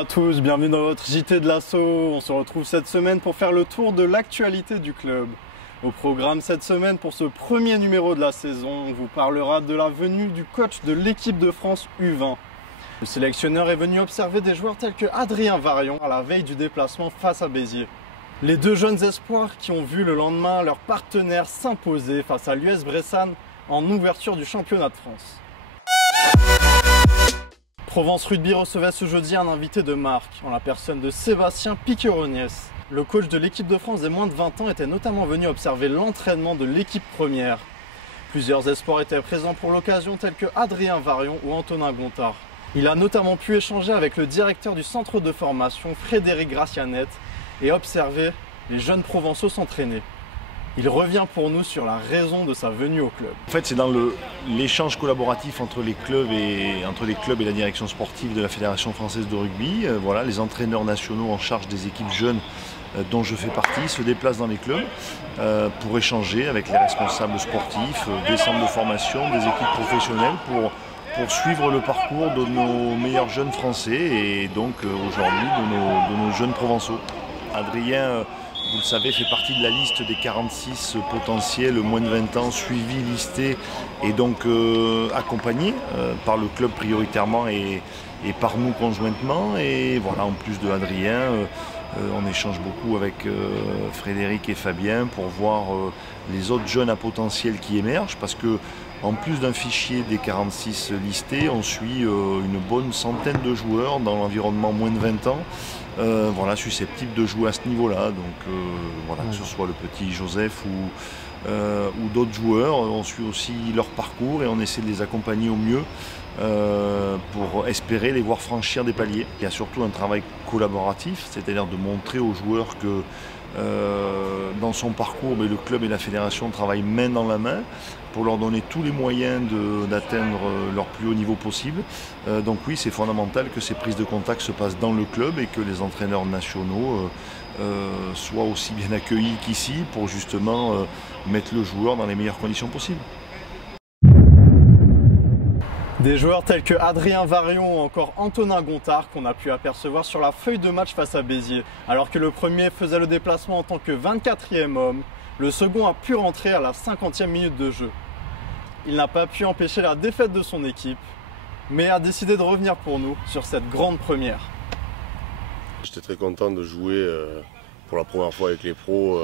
à tous, bienvenue dans votre JT de l'Asso. On se retrouve cette semaine pour faire le tour de l'actualité du club. Au programme cette semaine, pour ce premier numéro de la saison, on vous parlera de la venue du coach de l'équipe de France U20. Le sélectionneur est venu observer des joueurs tels que Adrien Varion à la veille du déplacement face à Béziers. Les deux jeunes espoirs qui ont vu le lendemain leur partenaire s'imposer face à l'US Bressanne en ouverture du championnat de France. Provence Rugby recevait ce jeudi un invité de marque, en la personne de Sébastien Piquerognès. Le coach de l'équipe de France des moins de 20 ans était notamment venu observer l'entraînement de l'équipe première. Plusieurs espoirs étaient présents pour l'occasion tels que Adrien Varion ou Antonin Gontard. Il a notamment pu échanger avec le directeur du centre de formation, Frédéric Gracianet, et observer les jeunes provençaux s'entraîner. Il revient pour nous sur la raison de sa venue au club. En fait, c'est dans l'échange collaboratif entre les clubs et la direction sportive de la Fédération française de rugby. Voilà, les entraîneurs nationaux en charge des équipes jeunes dont je fais partie se déplacent dans les clubs pour échanger avec les responsables sportifs, des centres de formation, des équipes professionnelles pour suivre le parcours de nos meilleurs jeunes français et donc aujourd'hui de nos jeunes provençaux. Adrien, vous le savez, fait partie de la liste des 46 potentiels moins de 20 ans suivis, listés et donc accompagnés par le club prioritairement et par nous conjointement. Et voilà, en plus de Adrien, on échange beaucoup avec Frédéric et Fabien pour voir les autres jeunes à potentiel qui émergent parce que en plus d'un fichier des 46 listés, on suit une bonne centaine de joueurs dans l'environnement moins de 20 ans. Voilà, susceptibles de jouer à ce niveau-là. Donc voilà, que ce soit le petit Joseph ou d'autres joueurs, on suit aussi leur parcours et on essaie de les accompagner au mieux pour espérer les voir franchir des paliers. Il y a surtout un travail collaboratif, c'est-à-dire de montrer aux joueurs que dans son parcours, le club et la fédération travaillent main dans la main pour leur donner tous les moyens d'atteindre leur plus haut niveau possible. Donc oui, c'est fondamental que ces prises de contact se passent dans le club et que les entraîneurs nationaux soient aussi bien accueillis qu'ici pour justement mettre le joueur dans les meilleures conditions possibles. Des joueurs tels que Adrien Varion ou encore Antonin Gontard qu'on a pu apercevoir sur la feuille de match face à Béziers. Alors que le premier faisait le déplacement en tant que 24e homme, le second a pu rentrer à la 50e minute de jeu. Il n'a pas pu empêcher la défaite de son équipe, mais a décidé de revenir pour nous sur cette grande première. J'étais très content de jouer pour la première fois avec les pros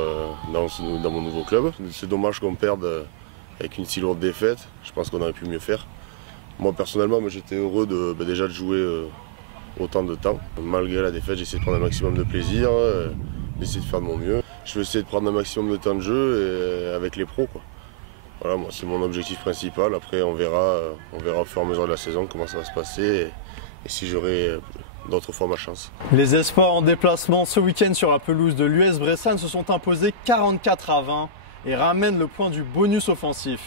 dans mon nouveau club. C'est dommage qu'on perde avec une si lourde défaite, je pense qu'on aurait pu mieux faire. Moi personnellement, j'étais heureux déjà de jouer autant de temps. Malgré la défaite, j'ai essayé de prendre un maximum de plaisir, d'essayer de faire de mon mieux. Je vais essayer de prendre un maximum de temps de jeu avec les pros, quoi. Voilà, moi c'est mon objectif principal. Après on verra au fur et à mesure de la saison comment ça va se passer et si j'aurai d'autres fois ma chance. Les espoirs en déplacement ce week-end sur la pelouse de l'US Bressanne se sont imposés 44-20 et ramènent le point du bonus offensif.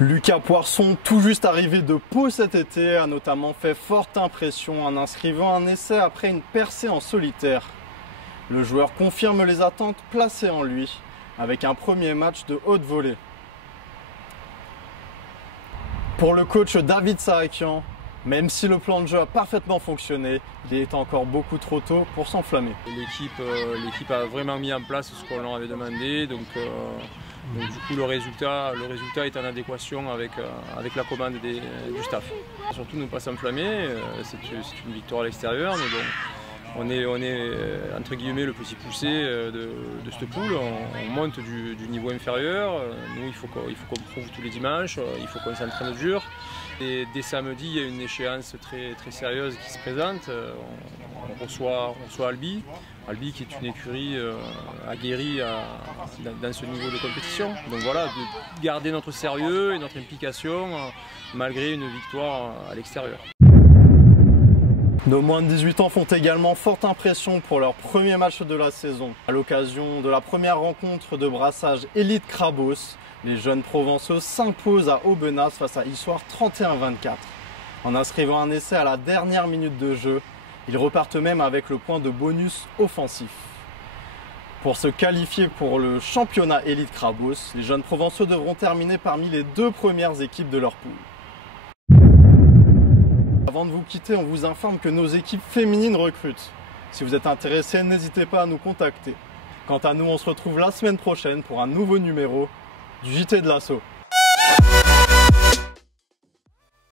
Lucas Poisson, tout juste arrivé de Pau cet été, a notamment fait forte impression en inscrivant un essai après une percée en solitaire. Le joueur confirme les attentes placées en lui, avec un premier match de haute volée. Pour le coach David Sarakian, même si le plan de jeu a parfaitement fonctionné, il est encore beaucoup trop tôt pour s'enflammer. L'équipe a vraiment mis en place ce qu'on leur avait demandé, donc du coup le résultat est en adéquation avec la commande du staff. Surtout ne pas s'enflammer, c'est une victoire à l'extérieur, mais bon, on est entre guillemets le petit poussé de cette poule, on monte du niveau inférieur. Nous il faut qu'on prouve tous les dimanches, il faut qu'on s'entraîne dur. Et dès samedi, il y a une échéance très, très sérieuse qui se présente. On reçoit Albi qui est une écurie aguerrie dans ce niveau de compétition. Donc voilà, de garder notre sérieux et notre implication malgré une victoire à l'extérieur. Nos moins de 18 ans font également forte impression pour leur premier match de la saison. À l'occasion de la première rencontre de brassage Élite Crabos, les jeunes provençaux s'imposent à Aubenas face à Issoire 31-24. En inscrivant un essai à la dernière minute de jeu, ils repartent même avec le point de bonus offensif. Pour se qualifier pour le championnat Élite Crabos, les jeunes provençaux devront terminer parmi les 2 premières équipes de leur poule. Avant de vous quitter, on vous informe que nos équipes féminines recrutent. Si vous êtes intéressé, n'hésitez pas à nous contacter. Quant à nous, on se retrouve la semaine prochaine pour un nouveau numéro du JT de l'Assaut.